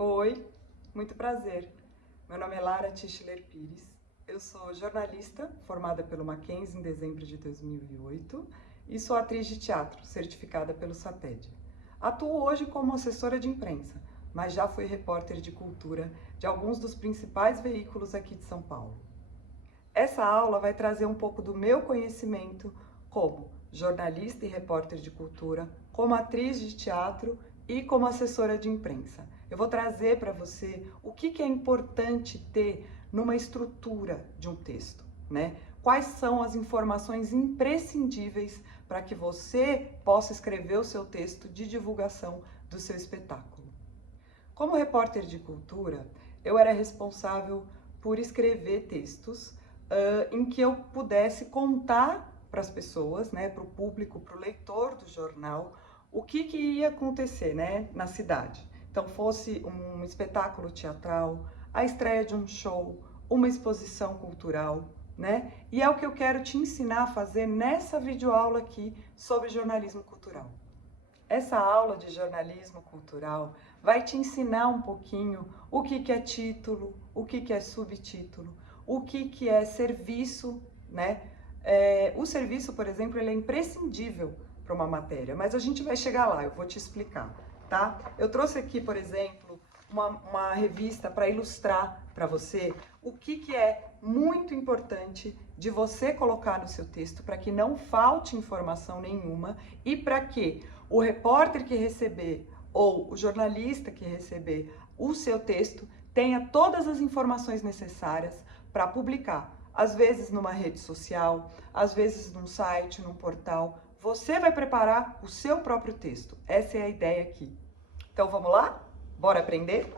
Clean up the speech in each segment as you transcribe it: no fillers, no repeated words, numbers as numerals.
Oi, muito prazer. Meu nome é Lara Tischler Pires. Eu sou jornalista, formada pelo Mackenzie em dezembro de 2008 e sou atriz de teatro, certificada pelo SATED. Atuo hoje como assessora de imprensa, mas já fui repórter de cultura de alguns dos principais veículos aqui de São Paulo. Essa aula vai trazer um pouco do meu conhecimento como jornalista e repórter de cultura, como atriz de teatro e como assessora de imprensa. Eu vou trazer para você o que é importante ter numa estrutura de um texto, né? Quais são as informações imprescindíveis para que você possa escrever o seu texto de divulgação do seu espetáculo. Como repórter de cultura, eu era responsável por escrever textos em que eu pudesse contar para as pessoas, né, para o público, para o leitor do jornal, o que ia acontecer, né, na cidade. Então, fosse um espetáculo teatral, a estreia de um show, uma exposição cultural, né? E é o que eu quero te ensinar a fazer nessa videoaula aqui sobre jornalismo cultural. Essa aula de jornalismo cultural vai te ensinar um pouquinho o que é título, o que é subtítulo, o que é serviço, né? O serviço, por exemplo, ele é imprescindível para uma matéria, mas a gente vai chegar lá, eu vou te explicar, tá? Eu trouxe aqui, por exemplo, uma revista para ilustrar para você o que é muito importante de você colocar no seu texto para que não falte informação nenhuma e para que o repórter que receber ou o jornalista que receber o seu texto tenha todas as informações necessárias para publicar. Às vezes numa rede social, às vezes num site, num portal. Você vai preparar o seu próprio texto. Essa é a ideia aqui. Então vamos lá? Bora aprender?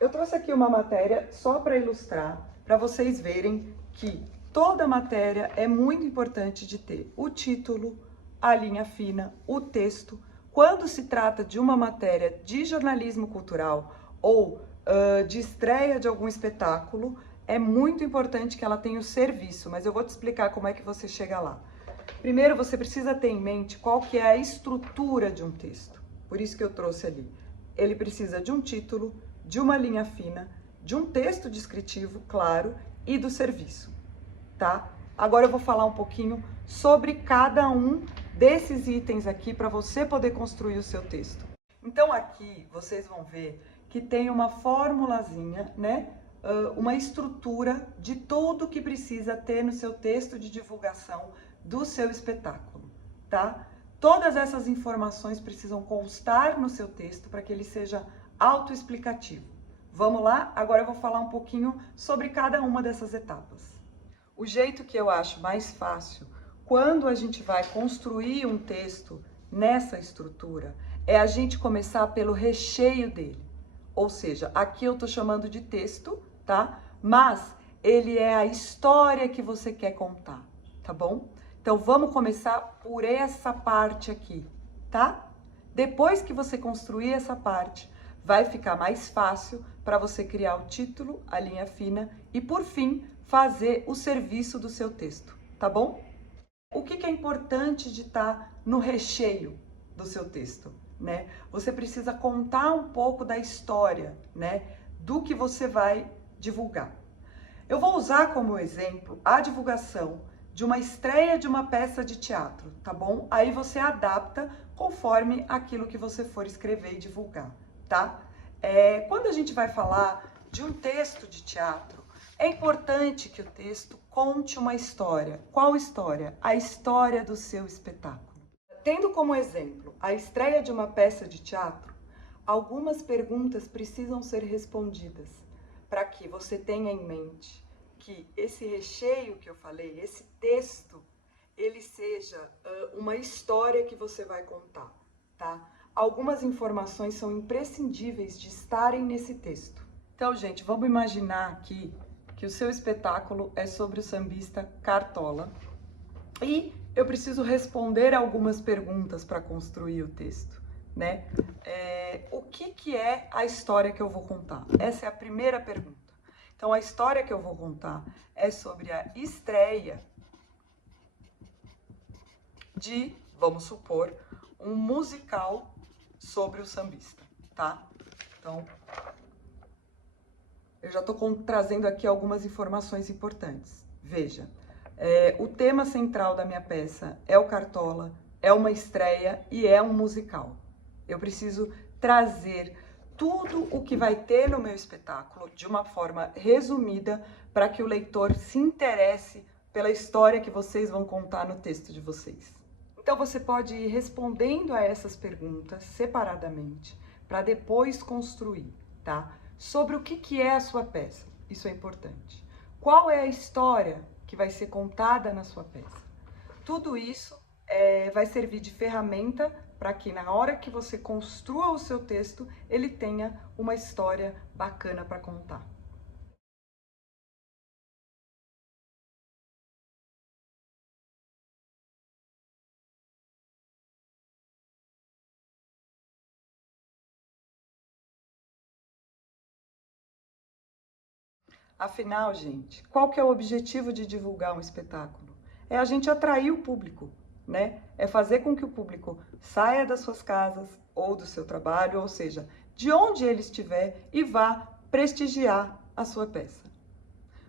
Eu trouxe aqui uma matéria só para ilustrar, para vocês verem que toda matéria é muito importante de ter o título, a linha fina, o texto. Quando se trata de uma matéria de jornalismo cultural ou de estreia de algum espetáculo, é muito importante que ela tenha o serviço, mas eu vou te explicar como é que você chega lá. Primeiro, você precisa ter em mente qual que é a estrutura de um texto. Por isso que eu trouxe ali. Ele precisa de um título, de uma linha fina, de um texto descritivo, claro, e do serviço, tá? Agora eu vou falar um pouquinho sobre cada um desses itens aqui para você poder construir o seu texto. Então aqui vocês vão ver que tem uma formulazinha, né? Uma estrutura de tudo que precisa ter no seu texto de divulgação do seu espetáculo, tá? Todas essas informações precisam constar no seu texto para que ele seja autoexplicativo. Vamos lá? Agora eu vou falar um pouquinho sobre cada uma dessas etapas. O jeito que eu acho mais fácil, quando a gente vai construir um texto nessa estrutura, é a gente começar pelo recheio dele. Ou seja, aqui eu tô chamando de texto, tá? Mas ele é a história que você quer contar, tá bom? Então vamos começar por essa parte aqui, tá? Depois que você construir essa parte, vai ficar mais fácil para você criar o título, a linha fina e, por fim, fazer o serviço do seu texto, tá bom? O que é importante de estar no recheio do seu texto, né? Você precisa contar um pouco da história, né? Do que você vai divulgar. Eu vou usar como exemplo a divulgação de uma estreia de uma peça de teatro, tá bom? Aí você adapta conforme aquilo que você for escrever e divulgar, tá? Quando a gente vai falar de um texto de teatro, é importante que o texto conte uma história. Qual história? A história do seu espetáculo. Tendo como exemplo a estreia de uma peça de teatro, algumas perguntas precisam ser respondidas para que você tenha em mente que esse recheio que eu falei, esse texto, ele seja uma história que você vai contar, tá? Algumas informações são imprescindíveis de estarem nesse texto. Então, gente, vamos imaginar aqui que o seu espetáculo é sobre o sambista Cartola e eu preciso responder algumas perguntas para construir o texto, né? O que é a história que eu vou contar? Essa é a primeira pergunta. Então, a história que eu vou contar é sobre a estreia de, vamos supor, um musical sobre o sambista, tá? Então, eu já estou trazendo aqui algumas informações importantes. Veja, o tema central da minha peça é o Cartola, é uma estreia e é um musical. Eu preciso trazer tudo o que vai ter no meu espetáculo de uma forma resumida para que o leitor se interesse pela história que vocês vão contar no texto de vocês. Então você pode ir respondendo a essas perguntas separadamente para depois construir, tá? Sobre o que é a sua peça, isso é importante. Qual é a história que vai ser contada na sua peça? Tudo isso vai servir de ferramenta para que na hora que você construa o seu texto, ele tenha uma história bacana para contar. Afinal, gente, qual que é o objetivo de divulgar um espetáculo? É a gente atrair o público, né? É fazer com que o público saia das suas casas ou do seu trabalho, ou seja, de onde ele estiver e vá prestigiar a sua peça.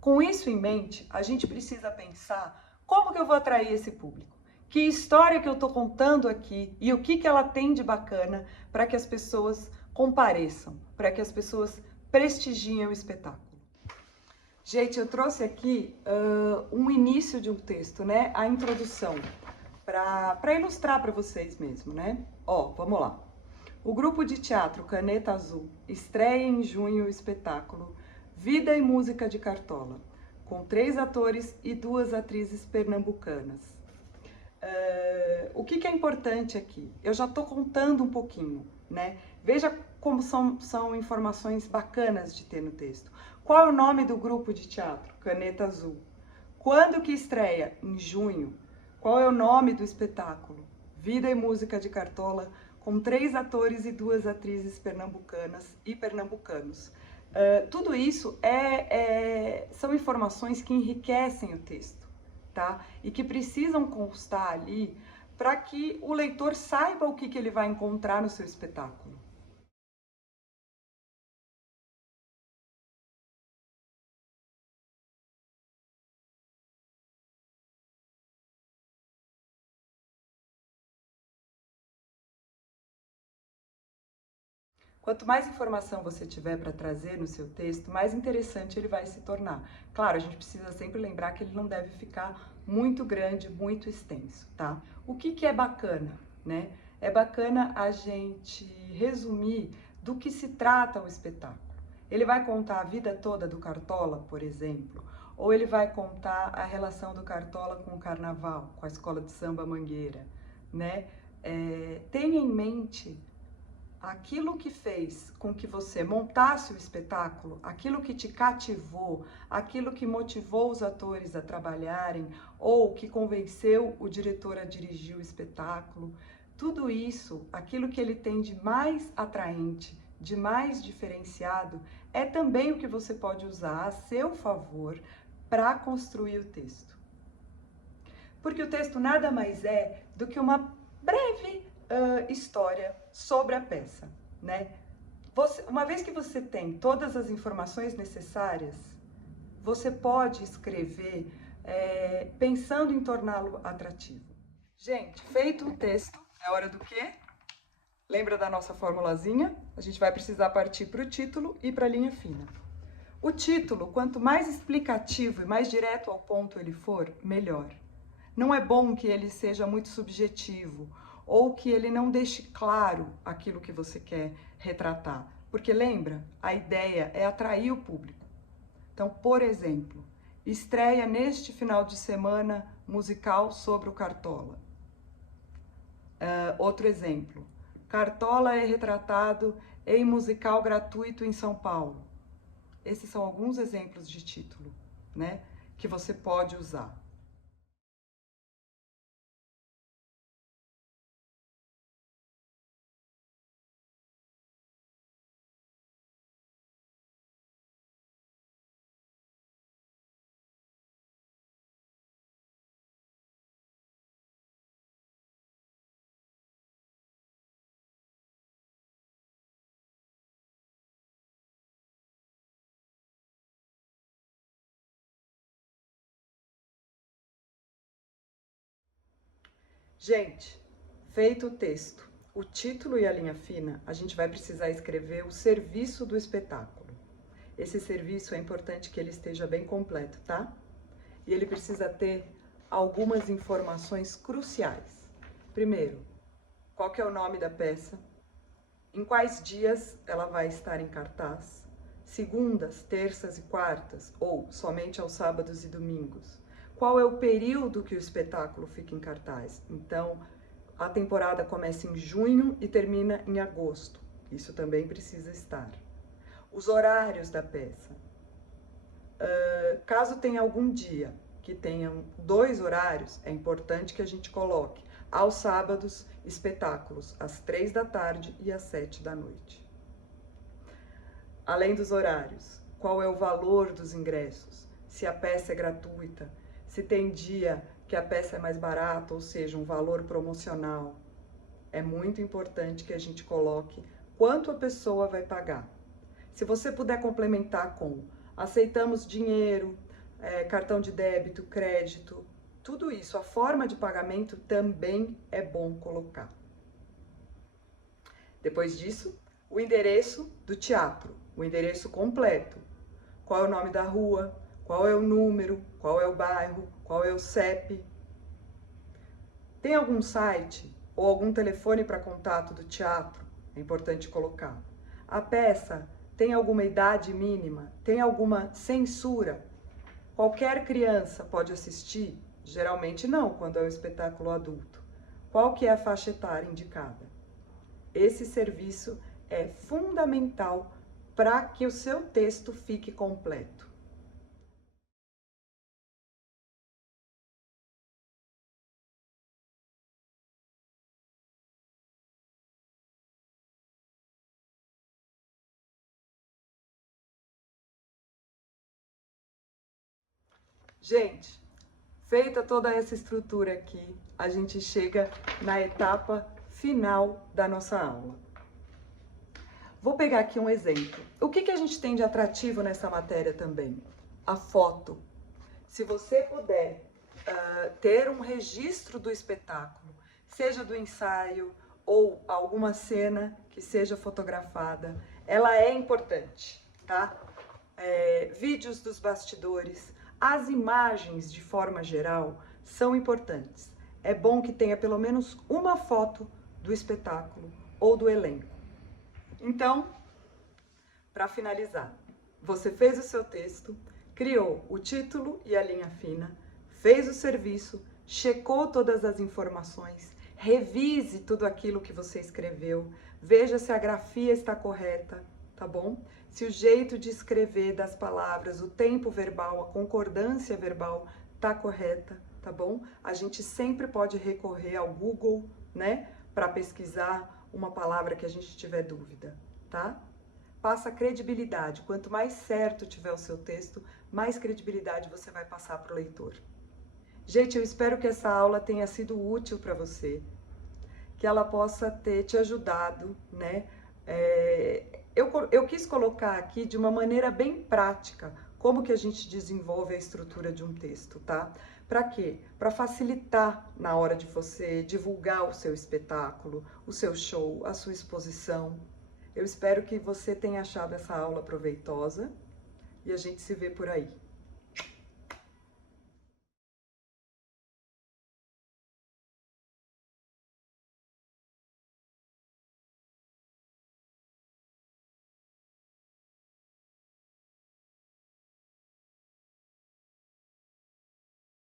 Com isso em mente, a gente precisa pensar como que eu vou atrair esse público? Que história que eu estou contando aqui e o que ela tem de bacana para que as pessoas compareçam, para que as pessoas prestigiem o espetáculo. Gente, eu trouxe aqui um início de um texto, né? A introdução, para ilustrar para vocês mesmo, né? Ó, vamos lá. O grupo de teatro Caneta Azul estreia em junho o espetáculo Vida e Música de Cartola, com 3 atores e 2 atrizes pernambucanas. O que é importante aqui? Eu já estou contando um pouquinho, né? Veja como são informações bacanas de ter no texto. Qual é o nome do grupo de teatro? Caneta Azul. Quando que estreia? Em junho. Qual é o nome do espetáculo? Vida e Música de Cartola, com 3 atores e 2 atrizes pernambucanas e pernambucanos. Tudo isso são informações que enriquecem o texto, tá? E que precisam constar ali para que o leitor saiba o que ele vai encontrar no seu espetáculo. Quanto mais informação você tiver para trazer no seu texto, mais interessante ele vai se tornar. Claro, a gente precisa sempre lembrar que ele não deve ficar muito grande, muito extenso, tá? O que é bacana, né? É bacana a gente resumir do que se trata o espetáculo. Ele vai contar a vida toda do Cartola, por exemplo, ou ele vai contar a relação do Cartola com o Carnaval, com a Escola de Samba Mangueira, né? Tenha em mente aquilo que fez com que você montasse o espetáculo, aquilo que te cativou, aquilo que motivou os atores a trabalharem ou que convenceu o diretor a dirigir o espetáculo, tudo isso, aquilo que ele tem de mais atraente, de mais diferenciado, é também o que você pode usar a seu favor para construir o texto. Porque o texto nada mais é do que uma breve história sobre a peça, né? Uma vez que você tem todas as informações necessárias, você pode escrever pensando em torná-lo atrativo. Gente, feito o texto, é hora do quê? Lembra da nossa formulazinha? A gente vai precisar partir para o título e para a linha fina. O título, quanto mais explicativo e mais direto ao ponto ele for, melhor. Não é bom que ele seja muito subjetivo ou que ele não deixe claro aquilo que você quer retratar. Porque lembra, a ideia é atrair o público. Então, por exemplo, estreia neste final de semana musical sobre o Cartola. Outro exemplo, Cartola é retratado em musical gratuito em São Paulo. Esses são alguns exemplos de título, né, que você pode usar. Gente, feito o texto, o título e a linha fina, a gente vai precisar escrever o serviço do espetáculo. Esse serviço é importante que ele esteja bem completo, tá? E ele precisa ter algumas informações cruciais. Primeiro, qual que é o nome da peça? Em quais dias ela vai estar em cartaz? Segundas, terças e quartas, ou somente aos sábados e domingos? Qual é o período que o espetáculo fica em cartaz? Então, a temporada começa em junho e termina em agosto. Isso também precisa estar. Os horários da peça. Caso tenha algum dia que tenham 2 horários, é importante que a gente coloque aos sábados espetáculos às 3 da tarde e às 7 da noite. Além dos horários, qual é o valor dos ingressos? Se a peça é gratuita, se tem dia que a peça é mais barata, ou seja, um valor promocional. É muito importante que a gente coloque quanto a pessoa vai pagar. Se você puder complementar com aceitamos dinheiro, cartão de débito, crédito, tudo isso, a forma de pagamento também é bom colocar. Depois disso, o endereço do teatro, o endereço completo. Qual é o nome da rua, qual é o número, qual é o bairro, qual é o CEP. Tem algum site ou algum telefone para contato do teatro? É importante colocar. A peça tem alguma idade mínima? Tem alguma censura? Qualquer criança pode assistir? Geralmente não, quando é um espetáculo adulto. Qual que é a faixa etária indicada? Esse serviço é fundamental para que o seu texto fique completo. Gente, feita toda essa estrutura aqui, a gente chega na etapa final da nossa aula. Vou pegar aqui um exemplo. O que a gente tem de atrativo nessa matéria também? A foto. Se você puder ter um registro do espetáculo, seja do ensaio ou alguma cena que seja fotografada, ela é importante, tá? Vídeos dos bastidores, as imagens de forma geral são importantes. É bom que tenha pelo menos uma foto do espetáculo ou do elenco. Então, para finalizar, você fez o seu texto, criou o título e a linha fina, fez o serviço, checou todas as informações, revise tudo aquilo que você escreveu, veja se a grafia está correta, tá bom? Se o jeito de escrever das palavras, o tempo verbal, a concordância verbal tá correta, tá bom? A gente sempre pode recorrer ao Google, né, para pesquisar uma palavra que a gente tiver dúvida, tá? Passa credibilidade. Quanto mais certo tiver o seu texto, mais credibilidade você vai passar para o leitor. Gente, eu espero que essa aula tenha sido útil para você, que ela possa ter te ajudado, né? Eu quis colocar aqui de uma maneira bem prática como que a gente desenvolve a estrutura de um texto, tá? Para quê? Para facilitar na hora de você divulgar o seu espetáculo, o seu show, a sua exposição. Eu espero que você tenha achado essa aula proveitosa e a gente se vê por aí.